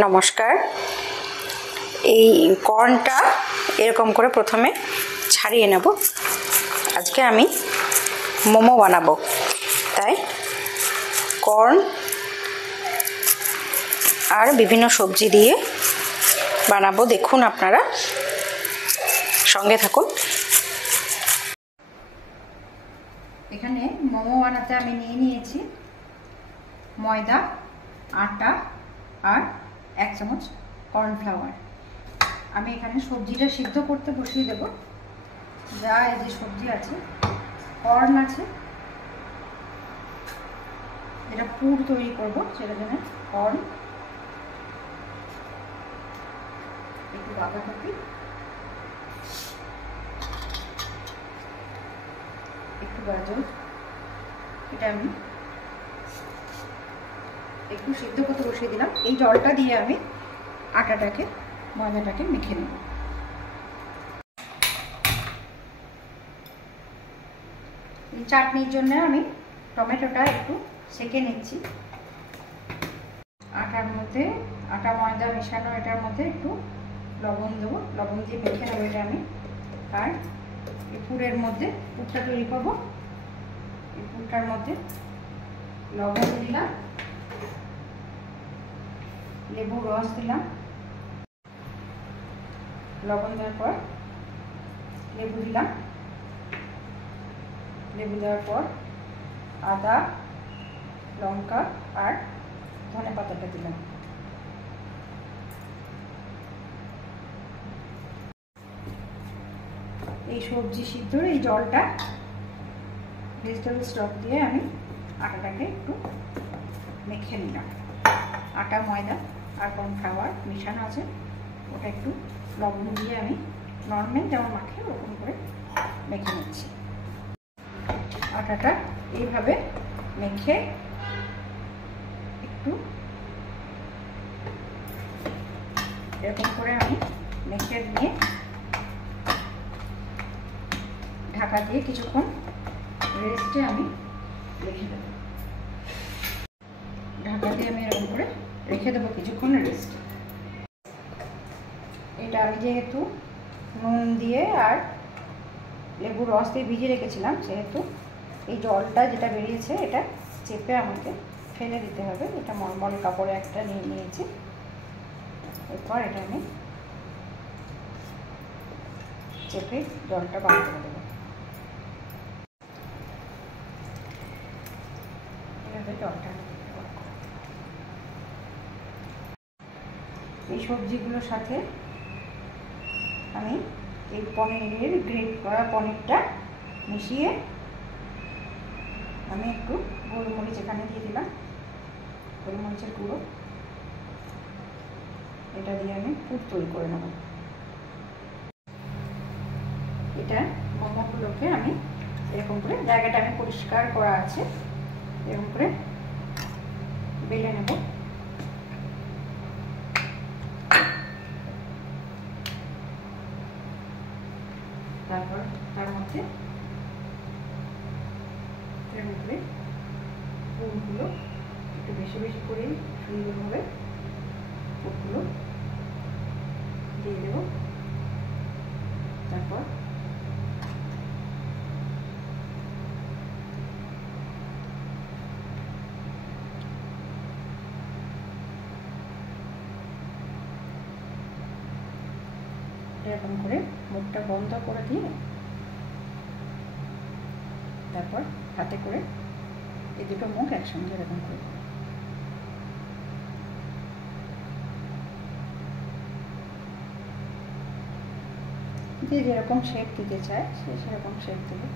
নমস্কার। এই কর্নটা এরকম করে প্রথমে ছাড়িয়ে নেব। আজকে আমি মোমো বানাবো, তাই কর্ন আর বিভিন্ন সবজি দিয়ে বানাবো। দেখুন, আপনারা সঙ্গে থাকুন। এখানে মোমো বানাতে আমি নিয়ে নিয়েছি ময়দা, আটা আর 1 চামচ কর্নফ্লাওয়ার। আমি এখানে সবজিটা সিদ্ধ করতে বসিয়ে দেব। যা এই যে সবজি আছে, কর্ন আছে, এটা পুর তৈরি করব, সেটার জন্য কর্ন, একটু বাঁধাকপি, একটু গাজর, এটা আমি একটু সিদ্ধ করতে বসিয়ে দিলাম। এই জলটা দিয়ে আমি আটাটাকে, ময়দাটাকে মেখে নেব। এই চাটনির জন্য আমি টমেটোটা একটু সেঁকে নিচ্ছি। আটার মধ্যে, আটা ময়দা মেশানো, এটার মধ্যে একটু লবণ দেবো, লবণ দিয়ে মেখে নেবো এটা আমি। আর এই পুরের মধ্যে, পুরটা তৈরি করবো, এই পুরটার মধ্যে লবণ দিলাম, লেবুর রস দিলাম, লবণ দেওয়ার পর লেবু দিলাম, লেবু দেওয়ার পর আদা, লঙ্কা আর ধনে পাতাটা দিলাম। এই সবজি সিদ্ধর এই জলটা, ভেজিটেবল স্টক দিয়ে আমি আটাটাকে একটু মেখে নিলাম। আটা, ময়দা আর কর্নফ্লাওয়ার মেশানো আছে, ওটা একটু লবণ দিয়ে আমি নর্মাল যেমন মাখে ওরকম করে মেখে নিচ্ছি। আটাটা এইভাবে মেখে একটু এরকম করে আমি মেখে নিয়ে ঢাকা দিয়ে কিছুক্ষণ রেস্টে আমি রেখে দেবো। ঢাকা দিয়ে আমি এরকম করে রেখে দেবো কিছুক্ষণ রেস্ট। এটা আমি যেহেতু নুন দিয়ে আর লেবুর রস দিয়ে ভিজিয়ে রেখেছিলাম, সেহেতু এই জলটা যেটা বেরিয়েছে এটা চেপে আমাকে ফেলে দিতে হবে। এটা মলমল কাপড়ে একটা নিয়ে নিয়েছি। এরপর এটা আমি চেপে জলটা বার করে দেবো। এভাবে জলটা, এই সবজিগুলোর সাথে আমি এই পনিরের, গ্রেট করা পনিরটা মিশিয়ে আমি একটু গোলমরিচ এখানে দিয়ে দিলাম, গোলমরিচের গুঁড়ো, এটা দিয়ে আমি পুর তৈরি করে নেব। এটা মোমোগুলোকে আমি এরকম করে, জায়গাটা আমি পরিষ্কার করা আছে, এরকম করে বেলে নেব। তারপর তার মধ্যে এরকম করে পুরগুলো একটু বেশি বেশি করে সুন্দরভাবে পুরগুলো দিয়ে দেব। তারপর এরকম করে মুখটা বন্ধ করে দিয়ে তারপর হাতে করে এই দুটো মুখ একসঙ্গে এরকম করে যে যেরকম শেপ দিতে চায় সে সেরকম শেপ দেবে।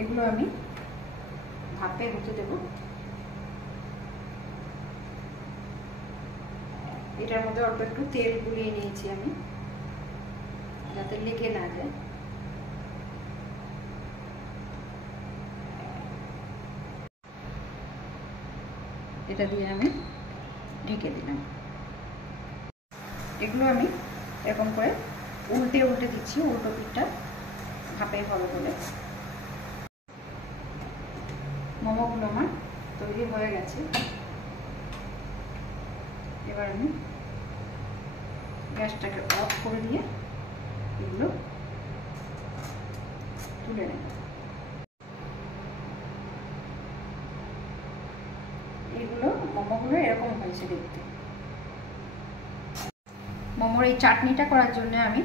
এগুলো আমি ভাপে হতে দেব। এটার মধ্যে অল্প একটু তেল গুলিয়ে নিয়েছি আমি, যাতে লেগে না যায়। এটা দিয়ে আমি ঢেকে দিলাম। এগুলো আমি এরকম করে উল্টে উল্টে দিচ্ছি, উল্টো পিঠটা ভাপে হবে বলে। মোমোগুলো আমার তৈরি হয়ে গেছে। এবার আমি গ্যাসটাকে অফ করে দিয়ে এগুলো তুলে নেব। এগুলো মোমোগুলো এরকম হয়েছে দেখতে। মোমোর এই চাটনিটা করার জন্য আমি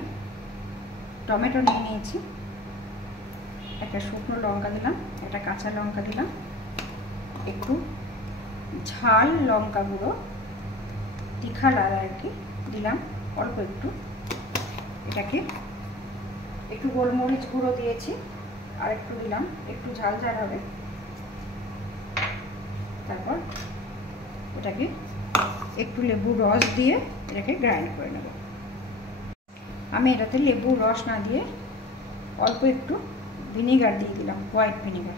টমেটো নিয়ে নিয়েছি, একটা শুকনো লঙ্কা দিলাম, একটা কাঁচা লঙ্কা দিলাম, একটু ঝাল লঙ্কা গুঁড়ো, তীখা লাল আর কি দিলাম অল্প একটু। এটাকে একটু গোলমরিচ গুঁড়ো দিয়েছি আর একটু দিলাম, একটু ঝাল ঝাল হবে। তারপর এটাকে একটু লেবুর রস দিয়ে এটাকে গ্রাইন্ড করে নেব। আমি এটাতে লেবুর রস না দিয়ে অল্প একটু ভিনেগার দিয়ে দিলাম, হোয়াইট ভিনেগার।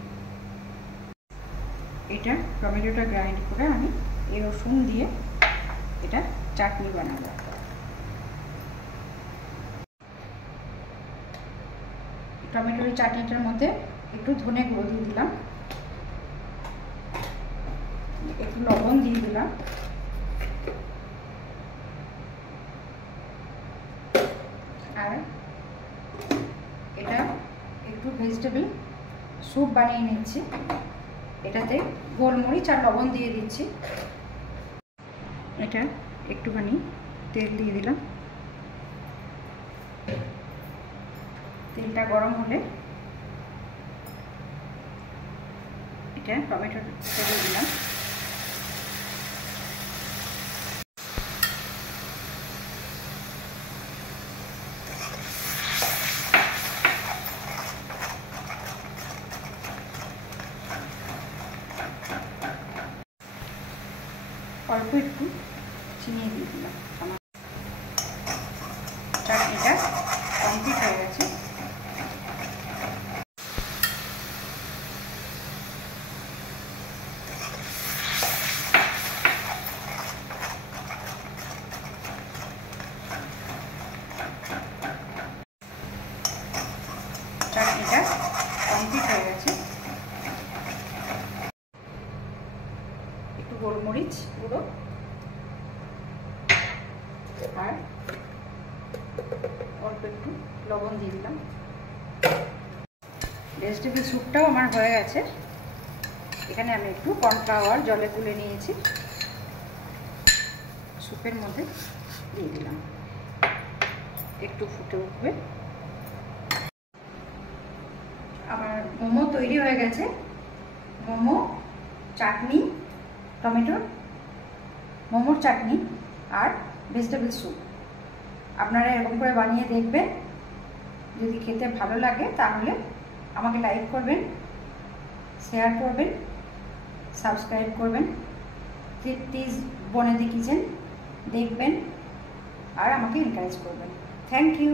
এটা টমেটোটা গ্রাইন্ড করে আমি এই রসুন দিয়ে এটা চাটনি বানাবো। টমেটোর চাটনিটার মধ্যে একটু ধনে গুঁড়ো দিয়ে দিলাম, একটু লবণ দিয়ে দিলাম, আর এটা একটু ভেজিটেবল স্যুপ বানিয়ে নিচ্ছি। এটাতে গোলমরিচ আর লবণ দিয়ে দিচ্ছি। এটা একটুখানি তেল দিয়ে দিলাম। তেলটা গরম হলে এটা টমেটোটা দিয়ে দিলাম। অল্প একটু চিনি দিয়ে দিলাম। আমার চাটনিটা কমপ্লিট হয়ে গেছে। চাটনিটা কমপ্লিট হয়ে গেছে। একটু গোলমরিচ গুঁড়ো আর অল্প একটু লবণ দিয়ে দিলাম। ভেজিটেবল স্যুপটাও আমার হয়ে গেছে। এখানে আমি একটু কর্নফ্লাওয়ার জলে গুলে নিয়েছি, স্যুপের মধ্যে দিয়ে দিলাম। একটু ফুটে উঠবে। আমার মোমো তৈরি হয়ে গেছে। মোমো, চাটনি, টমেটোর মোমোর চাটনি আর ভেজিটেবল স্যুপ। আপনারা এরকম করে বানিয়ে দেখবেন। যদি খেতে ভালো লাগে তাহলে আমাকে লাইক করবেন, শেয়ার করবেন, সাবস্ক্রাইব করবেন। তৃপ্তিজ বনেদি কিচেন দেখবেন আর আমাকে এনকারেজ করবেন। Thank you.